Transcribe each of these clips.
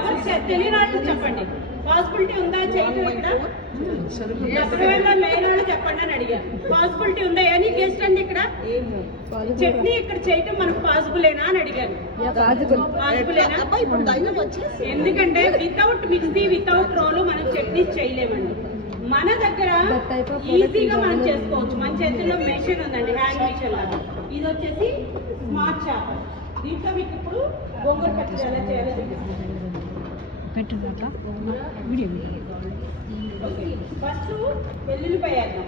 ఎవరు తెలియని వాళ్ళు చెప్పండి. పాసిబిలిటీ ఉందా చేయటం ఇక్కడ? మెయిన్ వాళ్ళు చెప్పండి అని అడిగారు. పాసిబిలిటీ ఉందా? ఎనీ గెస్ట్ అండి ఇక్కడ చట్నీ ఇక్కడ చేయటం మనకు పాసిబులేనా అని అడిగారు. పాసిబులేనా? ఎందుకంటే వితౌట్ మిక్సీ వితౌట్ రోలు మనం చట్నీ చేయలేమండి. మన దగ్గర ఈజీగా మనం చేసుకోవచ్చు. మన చేతుల్లో మెషిన్ ఉందండి, హ్యాండ్ మిషన్ లాగా. ఇది వచ్చేసి స్మార్ట్ చాపర్. దీంట్లో మీకు ఇప్పుడు గోంగూర పచ్చడి ఎలా చేయాలో ఫస్ట్ వెల్లుల్లిపాయ వేద్దాం.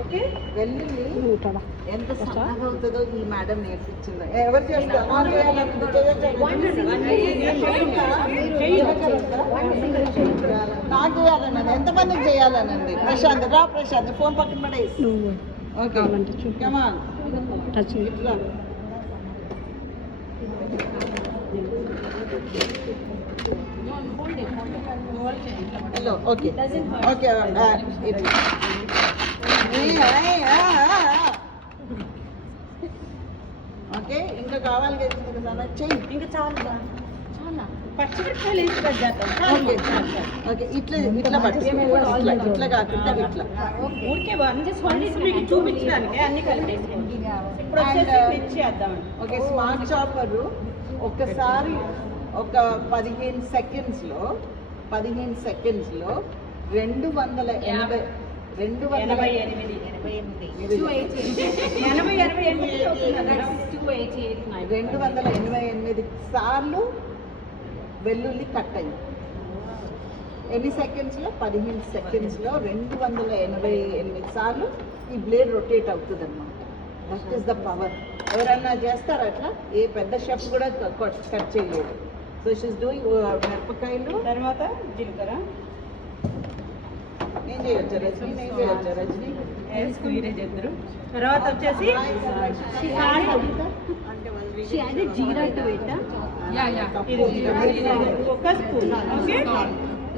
ఓకే, వెల్లుల్లి ఎంత సన్నగా అవుతుందో ఈ మేడం నేర్పించింది. ఎవరు చేస్తారు? నాకు చేయాలన్నది, ఎంతమందికి చేయాలనండి? ప్రశాంత్ రా, ప్రశాంత్ ఫోన్ పక్కన పడేసి. ఓకే, ఇట్లా హలో. ఓకే ఓకే ఓకే, ఇంకా కావాలి కదా చెయ్యి. ఇంకా చాలా పచ్చిమిరపకాయలు వేసి పెట్టేద్దాం. ఓకే, ఇట్లా ఇట్లా పట్టి ఇట్లా కాకుండా ఇట్లా ఊరికే మీకు చూపించడానికి అన్ని కలిపేసి ఇప్పుడు వచ్చేసి చేద్దామండి. ఓకే, స్మార్ట్ చాపరు ఒకసారి ఒక 15 సెకండ్స్లో 288 సార్లు వెల్లుల్లి కట్ అయింది. ఎన్ని సెకండ్స్లో? 15 సెకండ్స్లో 288 సార్లు ఈ బ్లేడ్ రొటేట్ అవుతుంది అన్నమాట. That is the power. ఎవరన్నా చేస్తారా అట్లా? ఏ పెద్ద షెఫ్ కూడా కట్ చేయలేదు. So she's doing. మిరపకాయలు తర్వాత జీలకర్ర నేను చేయొచ్చా రజనీ? నేను చేయొచ్చా రజనీ? చేద్దరు. తర్వాత వచ్చేసి జీరా ఒక స్పూన్. ఓకే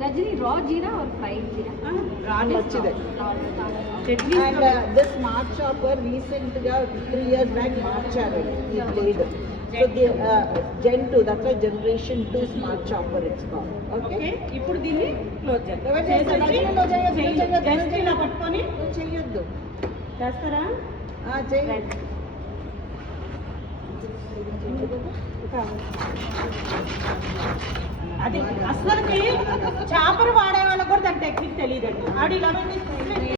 రజనీ, రా జీరా और ఫ్రైడ్ జీరా మంచిదే. And this smart chopper recent గా 3 years బ్యాక్ మార్చారు ఈ బ్లేడ్. So gen 2, that's why generation 2 smart chopper it's called. Okay, ఇప్పుడు దీన్ని క్లోజ్ చేద్దాం. ఇలా పట్టుకొని చెయ్యొద్దు. చేస్తారా? చెయ్యండి. అది అసలు చాపర్ వాడే వాళ్ళకి కూడా దాని టెక్నిక్ తెలియదండి. ఆవిడ ఇలా